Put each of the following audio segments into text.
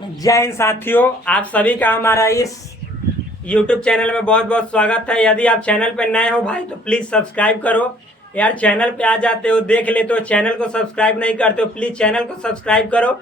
जय हिंद साथियों, आप सभी का हमारा इस YouTube चैनल में बहुत बहुत स्वागत है। यदि आप चैनल पर नए हो भाई तो प्लीज़ सब्सक्राइब करो। यार चैनल पे आ जाते हो, देख लेते हो, चैनल को सब्सक्राइब नहीं करते हो, प्लीज़ चैनल को सब्सक्राइब करो।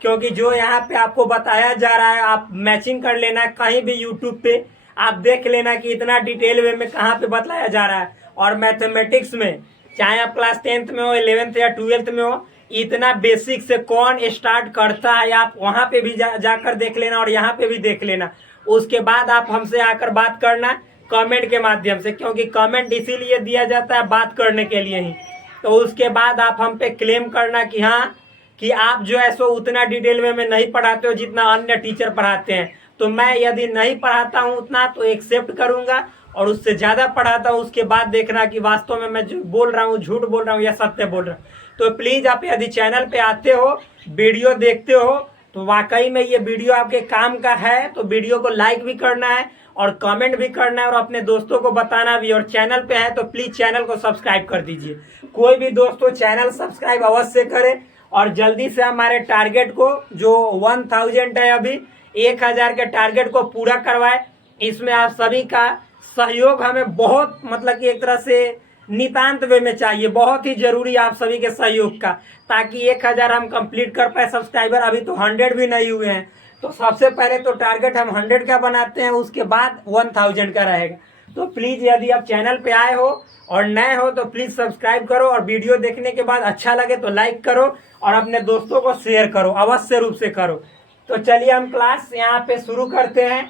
क्योंकि जो यहाँ पे आपको बताया जा रहा है आप मैचिंग कर लेना, कहीं भी YouTube पे आप देख लेना कि इतना डिटेल वे में कहाँ पे बतलाया जा रहा है। और मैथमेटिक्स में चाहे आप क्लास 10th में हो, 11th या 12th में हो, इतना बेसिक से कौन स्टार्ट करता है आप वहां पे भी जाकर देख लेना और यहाँ पे भी देख लेना। उसके बाद आप हमसे आकर बात करना कमेंट के माध्यम से, क्योंकि कमेंट इसीलिए दिया जाता है बात करने के लिए ही। तो उसके बाद आप हम पे क्लेम करना कि हाँ कि आप जो है सो उतना डिटेल में नहीं पढ़ाते हो जितना अन्य टीचर पढ़ाते हैं। तो मैं यदि नहीं पढ़ाता हूँ उतना तो एक्सेप्ट करूंगा, और उससे ज़्यादा पढ़ाता हूँ उसके बाद देखना कि वास्तव में मैं जो बोल रहा हूँ झूठ बोल रहा हूँ या सत्य बोल रहा हूँ। तो प्लीज़ आप यदि चैनल पे आते हो, वीडियो देखते हो, तो वाकई में ये वीडियो आपके काम का है तो वीडियो को लाइक भी करना है और कमेंट भी करना है और अपने दोस्तों को बताना भी। और चैनल पे है तो प्लीज़ चैनल को सब्सक्राइब कर दीजिए। कोई भी दोस्तों चैनल सब्सक्राइब अवश्य करे और जल्दी से हमारे टारगेट को जो 1000 है अभी 1000 के टारगेट को पूरा करवाए। इसमें आप सभी का सहयोग हमें बहुत मतलब कि एक तरह से नितांत वे में चाहिए, बहुत ही जरूरी आप सभी के सहयोग का, ताकि 1000 हम कंप्लीट कर पाए सब्सक्राइबर। अभी तो 100 भी नहीं हुए हैं, तो सबसे पहले तो टारगेट हम 100 का बनाते हैं, उसके बाद 1000 का रहेगा। तो प्लीज़ यदि आप चैनल पे आए हो और नए हो तो प्लीज़ सब्सक्राइब करो और वीडियो देखने के बाद अच्छा लगे तो लाइक करो और अपने दोस्तों को शेयर करो, अवश्य रूप से करो। तो चलिए हम क्लास यहाँ पे शुरू करते हैं।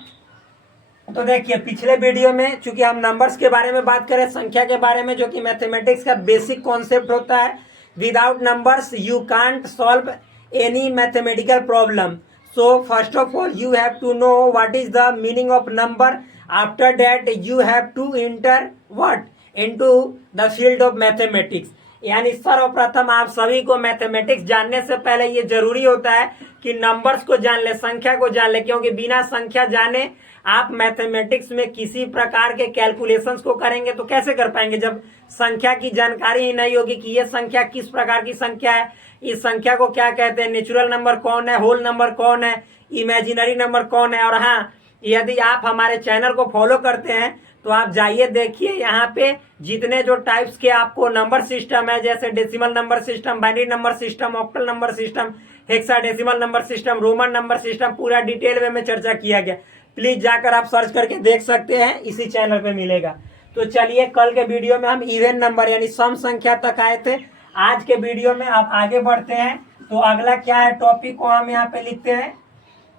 तो देखिए पिछले वीडियो में चूंकि हम नंबर्स के बारे में बात करें, संख्या के बारे में, जो कि मैथमेटिक्स का बेसिक कॉन्सेप्ट होता है। Without numbers you can't solve any mathematical problem. So first of all you have to know what is the meaning of number. After that you have to enter what into the field of mathematics. यानी सर्वप्रथम आप सभी को mathematics जानने से पहले ये जरूरी होता है कि नंबर्स को जान ले, संख्या को जान ले, क्योंकि बिना संख्या जाने आप मैथमेटिक्स में किसी प्रकार के कैलकुलेशंस को करेंगे तो कैसे कर पाएंगे जब संख्या की जानकारी ही नहीं होगी कि ये संख्या किस प्रकार की संख्या है, इस संख्या को क्या कहते हैं, नेचुरल नंबर कौन है, होल नंबर कौन है, इमेजिनरी नंबर कौन है। और हाँ, यदि आप हमारे चैनल को फॉलो करते हैं तो आप जाइए देखिए यहाँ पे जितने जो टाइप्स के आपको नंबर सिस्टम है, जैसे decimal number system, binary number system, octal number system, hexadecimal number system, Roman number system, पूरा डिटेल में चर्चा किया गया। प्लीज जाकर आप सर्च करके देख सकते हैं, इसी चैनल पे मिलेगा। तो चलिए कल के वीडियो में हम इवन नंबर यानी सम संख्या तक आए थे। आज के वीडियो में आप आगे बढ़ते हैं। तो अगला क्या है टॉपिक को हम यहाँ पे लिखते हैं।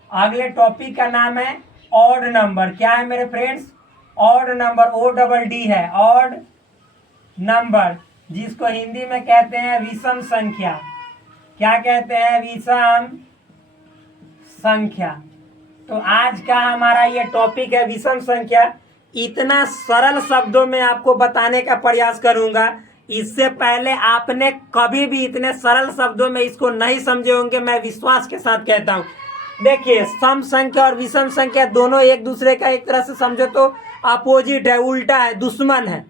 अगले टॉपिक का नाम है ऑड नंबर। क्या है मेरे फ्रेंड्स? ऑड नंबर, ODD है, ऑड नंबर, जिसको हिंदी में कहते हैं विषम संख्या। क्या कहते हैं? विषम संख्या। तो आज का हमारा ये टॉपिक है विषम संख्या। इतना सरल शब्दों में आपको बताने का प्रयास करूंगा, इससे पहले आपने कभी भी इतने सरल शब्दों में इसको नहीं समझे होंगे, मैं विश्वास के साथ कहता हूं। देखिए सम संख्या और विषम संख्या दोनों एक दूसरे का एक तरह से समझो तो अपोजिट है, उल्टा है, दुश्मन है।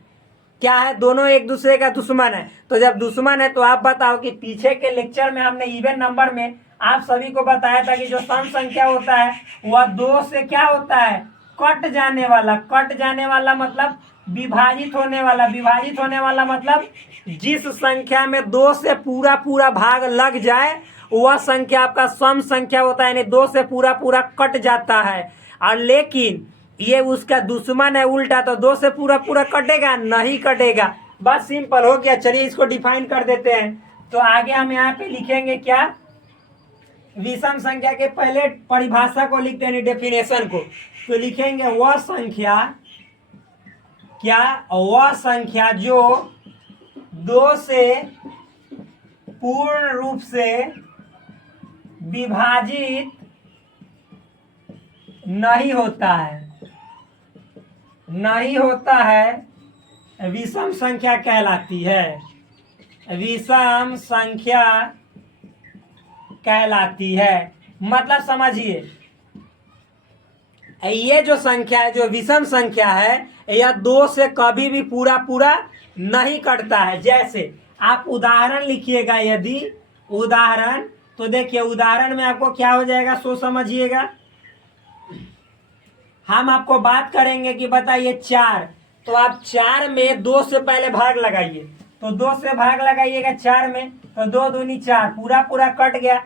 क्या है? दोनों एक दूसरे का दुश्मन है। तो जब दुश्मन है तो आप बताओ कि पीछे के लेक्चर में हमने इवन नंबर में आप सभी को बताया था कि जो सम संख्या होता है वह दो से क्या होता है? कट जाने वाला। कट जाने वाला मतलब विभाजित होने वाला। विभाजित होने वाला मतलब जिस संख्या में दो से पूरा पूरा भाग लग जाए वह संख्या आपका सम संख्या होता है, यानी दो से पूरा पूरा कट जाता है। और लेकिन ये उसका दुश्मन है उल्टा, तो दो से पूरा पूरा कटेगा? नहीं कटेगा। बस सिंपल हो गया। चलिए इसको डिफाइन कर देते हैं। तो आगे हम यहाँ पे लिखेंगे क्या? विषम संख्या के पहले परिभाषा को लिखते हैं, डेफिनेशन को। तो लिखेंगे वह संख्या, क्या? वह संख्या जो दो से पूर्ण रूप से विभाजित नहीं होता है, नहीं होता है, विषम संख्या कहलाती है। विषम संख्या कहलाती है। मतलब समझिए, ये जो संख्या है, जो विषम संख्या है, यह दो से कभी भी पूरा पूरा नहीं कटता है। जैसे आप उदाहरण लिखिएगा, यदि उदाहरण तो देखिए उदाहरण में आपको क्या हो जाएगा सो समझिएगा। हम आपको बात करेंगे कि बताइए 4, तो आप 4 में 2 से पहले भाग लगाइए, तो 2 से भाग लगाइएगा 4 में, तो 2 दूनी 4, पूरा पूरा कट गया।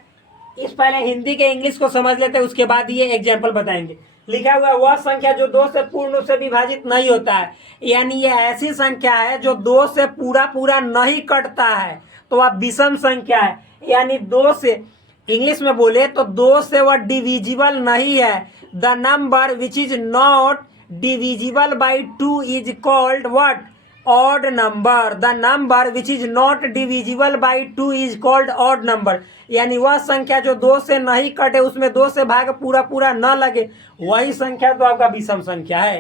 इस पहले हिंदी के इंग्लिश को समझ लेते हैं, उसके बाद ये एग्जाम्पल बताएंगे। लिखा हुआ वह संख्या जो 2 से पूर्ण रूप से विभाजित नहीं होता है, यानी ये ऐसी संख्या है जो 2 से पूरा पूरा नहीं कटता है, तो वह विषम संख्या है। यानी 2 से, इंग्लिश में बोले तो 2 से वह डिविजिबल नहीं है। The number which is not divisible by 2 is called what? Odd number. The number which is not divisible by 2 is called odd number. यानी वह संख्या जो 2 से नहीं कटे, उसमें 2 से भाग पूरा पूरा न लगे, वही संख्या तो आपका विषम संख्या है।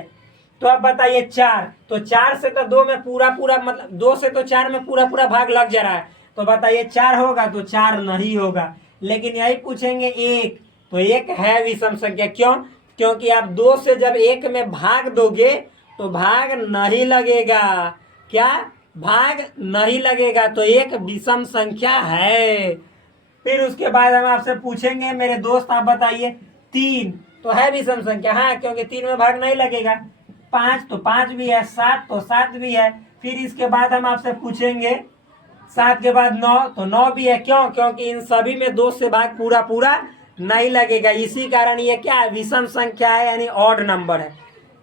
तो आप बताइए 4, तो 4 से तो 2 में पूरा पूरा, मतलब 2 से तो 4 में पूरा पूरा भाग लग जा रहा है, तो बताइए 4 होगा? तो 4 नहीं होगा। लेकिन यही पूछेंगे 1, तो 1 है विषम संख्या। क्यों? क्योंकि आप 2 से जब 1 में भाग दोगे तो भाग नहीं लगेगा। क्या? भाग नहीं लगेगा, तो 1 विषम संख्या है। फिर उसके बाद हम आपसे पूछेंगे मेरे दोस्त आप बताइए 3, तो है विषम संख्या? हाँ, क्योंकि 3 में भाग नहीं लगेगा। 5, तो 5 भी है। 7, तो 7 भी है। फिर इसके बाद हम आपसे पूछेंगे 7 के बाद 9, तो 9 भी है। क्यों? क्योंकि इन सभी में 2 से भाग पूरा पूरा नहीं लगेगा, इसी कारण ये क्या है? विषम संख्या है, यानी ऑड नंबर है।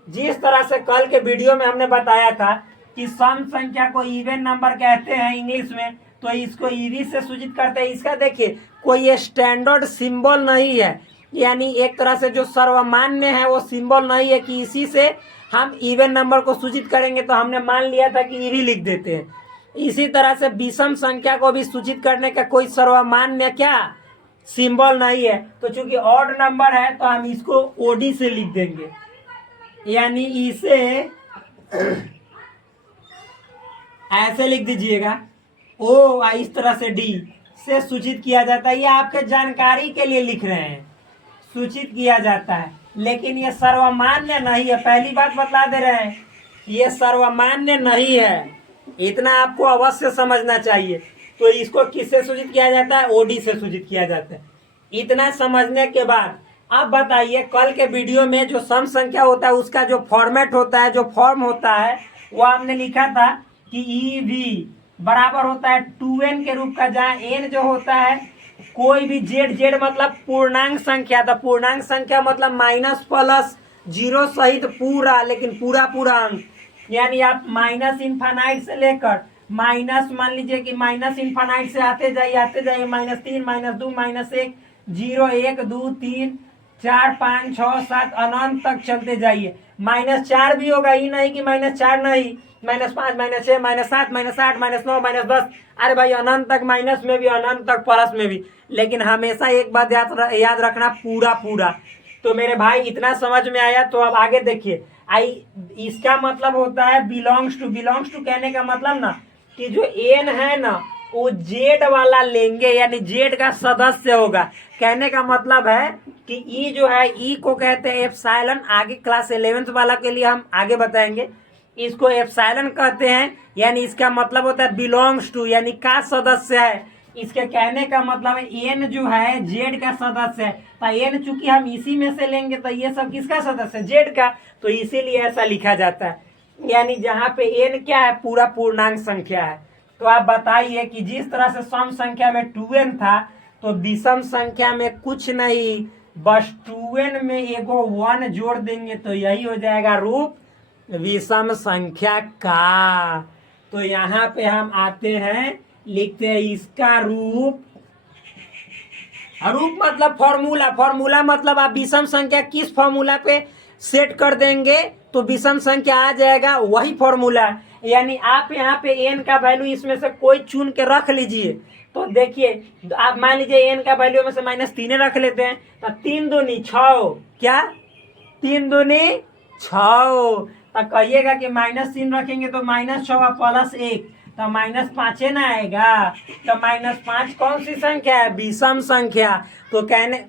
जिस तरह से कल के वीडियो में हमने बताया था कि सम संख्या को इवन नंबर कहते हैं इंग्लिश में, तो इसको ईवी से सूचित करते हैं। इसका देखिए कोई स्टैंडर्ड सिंबल नहीं है, यानी एक तरह से जो सर्वमान्य है वो सिंबल नहीं है कि इसी से हम इवन नंबर को सूचित करेंगे, तो हमने मान लिया था कि ईवी लिख देते हैं। इसी तरह से विषम संख्या को भी सूचित करने का कोई सर्वमान्य क्या सिंबल नहीं है, तो चूंकि ऑड नंबर है तो हम इसको ओडी से लिख देंगे, यानी इसे ऐसे लिख दीजिएगा ओ, इस तरह से डी से सूचित किया जाता है। ये आपके जानकारी के लिए लिख रहे हैं, सूचित किया जाता है, लेकिन ये सर्वमान्य नहीं है। पहली बात बतला दे रहे हैं, ये सर्वमान्य नहीं है, इतना आपको अवश्य समझना चाहिए। तो इसको किससे सूचित किया जाता है? ओडी से सूचित किया जाता है। इतना समझने के बाद अब बताइए कल के वीडियो में जो सम संख्या होता है उसका जो फॉर्मेट होता है, जो फॉर्म होता है, वो हमने लिखा था कि ईवी बराबर होता है 2n के रूप का, जहाँ n जो होता है कोई भी जेड मतलब पूर्णांक संख्या, तो पूर्णांक संख्या मतलब माइनस प्लस जीरो सहित पूरा, लेकिन पूरा पूरा अंक, यानी आप माइनस इन्फानाइट से लेकर माइनस, मान लीजिए कि माइनस इन्फानाइट से आते जाइए -3 -2 -1 0 1 2 3 4 5 6 7 अनंत तक चलते जाइए। -4 भी होगा, ही नहीं कि -4 नहीं, -5 -6 -7 -8 -9 -10, अरे भाई अनंत तक माइनस में भी, अनंत तक प्लस में भी। लेकिन हमेशा एक बात याद रखना, पूरा पूरा। तो मेरे भाई इतना समझ में आया, तो अब आगे देखिए। इसका मतलब होता है बिलोंग्स टू। बिलोंग्स टू कहने का मतलब ना कि जो एन है ना वो जेड वाला लेंगे, यानी जेड का सदस्य होगा। कहने का मतलब है कि ई जो है, ई को कहते हैं एप्सिलॉन। आगे क्लास 11th वाला के लिए हम आगे बताएंगे, इसको एप्सिलॉन कहते हैं। यानी इसका मतलब होता है बिलोंग्स टू, यानी का सदस्य है। इसके कहने का मतलब है एन जो है जेड का सदस्य है, तो एन चूंकि हम इसी में से लेंगे तो ये सब किसका सदस्य है? जेड का, तो इसीलिए ऐसा लिखा जाता है। यानी जहाँ पे एन क्या है? पूरा पूर्णांक संख्या है। तो आप बताइए कि जिस तरह से सम संख्या में 2n था, तो विषम संख्या में कुछ नहीं, बस 2n में एगो 1 जोड़ देंगे तो यही हो जाएगा रूप विषम संख्या का। तो यहाँ पे हम आते हैं, लिखते हैं इसका रूप। रूप मतलब फॉर्मूला। फॉर्मूला मतलब आप विषम संख्या किस फॉर्मूला पे सेट कर देंगे तो विषम संख्या आ जाएगा, वही फॉर्मूला। यानी आप यहाँ पे n का वैल्यू इसमें से कोई चुन के रख लीजिए। तो देखिए आप मान लीजिए n का वैल्यू में से -3 रख लेते हैं, तो 3 दूनी 6, क्या 3 दूनी 6, तो कहिएगा कि -3 रखेंगे तो -6 प्लस 1, तो -5 ना आएगा। तो -5 कौन सी संख्या है? विषम संख्या। तो कहने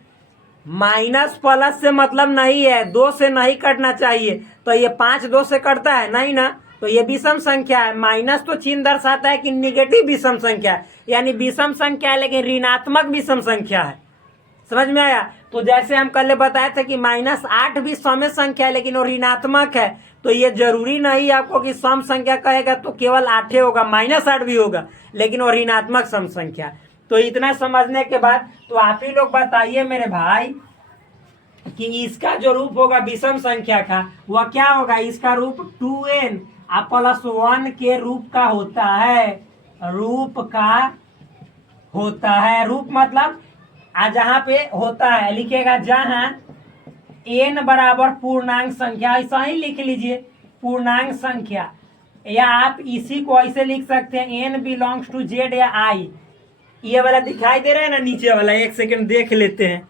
माइनस प्लस से मतलब नहीं है, 2 से नहीं कटना चाहिए। तो ये 5 2 से कटता है नहीं ना, तो ये विषम संख्या है। माइनस तो चिन्ह दर्शाता है कि निगेटिव विषम संख्या है, यानी विषम संख्या है लेकिन ऋणात्मक विषम संख्या है। समझ में आया? तो जैसे हम कल बताए थे कि -8 भी सम संख्या है लेकिन वो ऋणात्मक है, तो ये जरूरी नहीं आपको कि सम संख्या कहेगा तो केवल 8 होगा, -8 भी होगा लेकिन वो ऋणात्मक सम संख्या। तो इतना समझने के बाद तो आप ही लोग बताइए मेरे भाई कि इसका जो रूप होगा विषम संख्या का वह क्या होगा? इसका रूप 2n + 1 के रूप का होता है। रूप का होता है, रूप मतलब जहाँ पे होता है लिखेगा जहाँ n बराबर पूर्णांक संख्या, ऐसा ही लिख लीजिए पूर्णांक संख्या, या आप इसी को ऐसे लिख सकते हैं n बिलोंग्स टू z या i। ये वाला दिखाई दे रहा है ना नीचे वाला, एक सेकंड देख लेते हैं।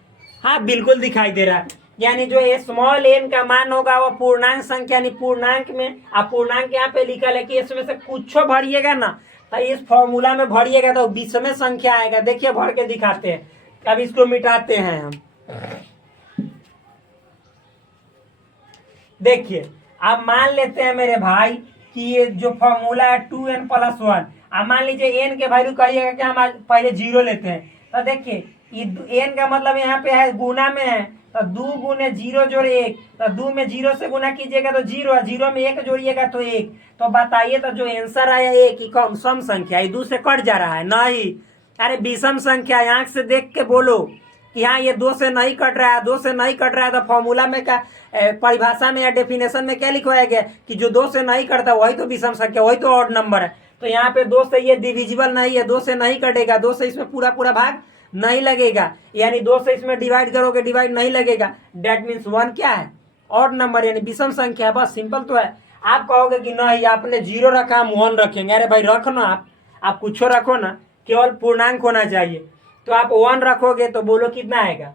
हाँ बिल्कुल दिखाई दे रहा है, यानी जो स्मॉल n का मान होगा वो पूर्णांक संख्या, यानी पूर्णांक में आप पूर्णांक यहाँ पे लिखा है कि इसमें से कुछ भरिएगा ना तो इस फॉर्मूला में भरिएगा तो विषम संख्या आएगा। देखिए भर के दिखाते हैं, अब इसको मिटाते हैं हम। देखिए अब मान लेते हैं मेरे भाई कि ये जो फॉर्मूला है 2n + 1, अब मान लीजिए n के वैल्यू कहिएगा कि हम आज पहले 0 लेते हैं। तो देखिए ये n का मतलब यहाँ पे है गुना में है, तो 2 गुने 0 जोड़ 1, तो 2 में 0 से गुना कीजिएगा तो 0, 0 में 1 जोड़िएगा तो 1। तो बताइए तो जो आंसर आया 1 कौन सम संख्या है? 2 से कट जा रहा है नहीं, अरे विषम संख्या। आंख से देख के बोलो कि हाँ ये 2 से नहीं कट रहा है, 2 से नहीं कट रहा है। तो फॉर्मूला में क्या परिभाषा में या डेफिनेशन में क्या लिखवाया गया कि जो 2 से नहीं कटता वही तो विषम संख्या, वही तो ऑड नंबर है। तो यहाँ पे 2 से ये डिविजिबल नहीं है, 2 से नहीं कटेगा, 2 से इसमें पूरा पूरा भाग नहीं लगेगा, यानी 2 से इसमें डिवाइड करोगे डिवाइड नहीं लगेगा। डेट मीन्स 1 क्या है? ऑड नंबर, यानी विषम संख्या है। बस सिंपल तो है। आप कहोगे कि नहीं आपने 0 रखा हम 1 रखेंगे, अरे भाई रखो ना, आप कुछ रखो ना, केवल पूर्णांक होना चाहिए। तो आप 1 रखोगे तो बोलो कितना आएगा?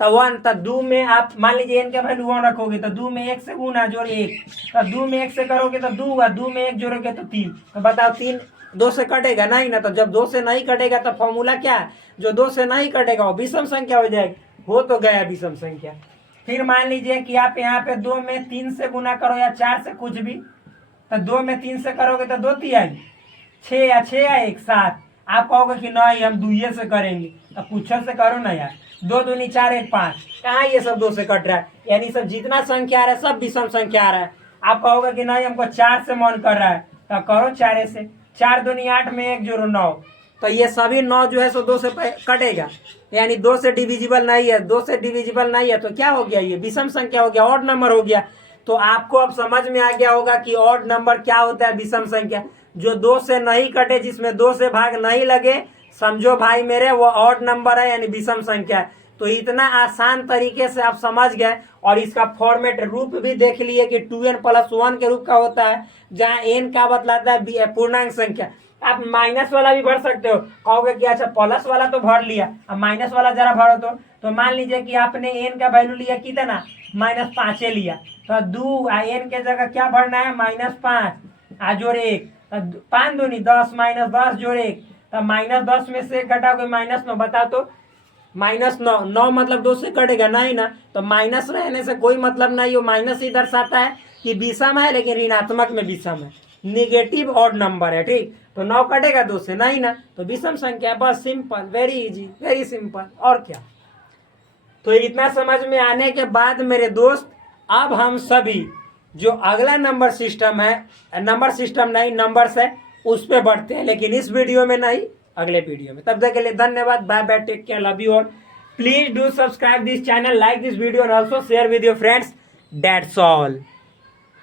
तो 1, तो 2 में आप मान लीजिए n का वैल्यू 1 रखोगे तो 2 में 1 से गुना जोड़ 1, तो 2 में 1 से करोगे तो 2 हुआ, 2 में 1 जोड़ोगे तो 3। तो बताओ 3 2 से कटेगा नहीं ना? तो जब 2 से नहीं कटेगा तो फॉर्मूला क्या है? जो 2 से नहीं कटेगा वो विषम संख्या हो जाएगी। हो तो गया विषम संख्या। फिर मान लीजिए कि आप यहाँ पे 2 में 3 से गुना करो या 4 से कुछ भी, तो 2 में 3 से करोगे तो 2 3 6 या 6 या 1 7। आप कहोगे कि नहीं हम 2 से करेंगे, तो कुछ से करो ना यार। 2 दूनी 4 1 5, कहाँ ये सब 2 से कट रहा है? यानी सब जितना संख्या आ रहा है सब विषम संख्या आ रहा है। आप कहोगे कि नहीं हमको 4 से मन कर रहा है, तो करो 4 से। 4 दूनी 8 में 1 जोड़ो 9, तो ये सभी 9 जो है सो 2 से कटेगा, यानी 2 से डिविजिबल नहीं है। 2 से डिविजिबल नहीं है तो क्या हो गया? ये विषम संख्या हो गया, ऑड नंबर हो गया। तो आपको अब समझ में आ गया होगा कि ऑड नंबर क्या होता है, विषम संख्या। जो 2 से नहीं कटे, जिसमें 2 से भाग नहीं लगे, समझो भाई मेरे वो ऑड नंबर है, यानी विषम संख्या है। तो इतना आसान तरीके से आप समझ गए, और इसका फॉर्मेट रूप भी देख लिए कि 2n + 1 के रूप का होता है, जहाँ n का बतलाता है पूर्णांक संख्या। आप माइनस वाला भी भर सकते हो, कहोगे कि अच्छा प्लस वाला तो भर लिया, अब माइनस वाला जरा भरो तो मान लीजिए कि आपने n का वैल्यू लिया कितना? -5 लिया, तो 2 n के जगह क्या भरना है? -5 जोड़ 1, 5 दूनी 10 -10 जोड़ 1, तो -10 में से घटाओगे -9। बताओ तो -9 मतलब 2 से कटेगा नहीं ना? तो माइनस रहने से कोई मतलब नहीं, वो माइनस ही दर्शाता है कि विषम है, लेकिन ऋणात्मक में विषम है, निगेटिव ऑड नंबर है। ठीक, तो 9 कटेगा 2 से नहीं ना? तो विषम संख्या। बस simple, very easy, very simple, और क्या। तो इतना समझ में आने के बाद मेरे दोस्त, अब हम सभी जो अगला नंबर सिस्टम है, नंबर सिस्टम नहीं नंबर्स है, उस पर बढ़ते हैं, लेकिन इस वीडियो में नहीं, अगले वीडियो में। तब तक के लिए धन्यवाद, bye bye, take care, love you all. Please do subscribe this channel, like this video, and also share with your friends. That's all.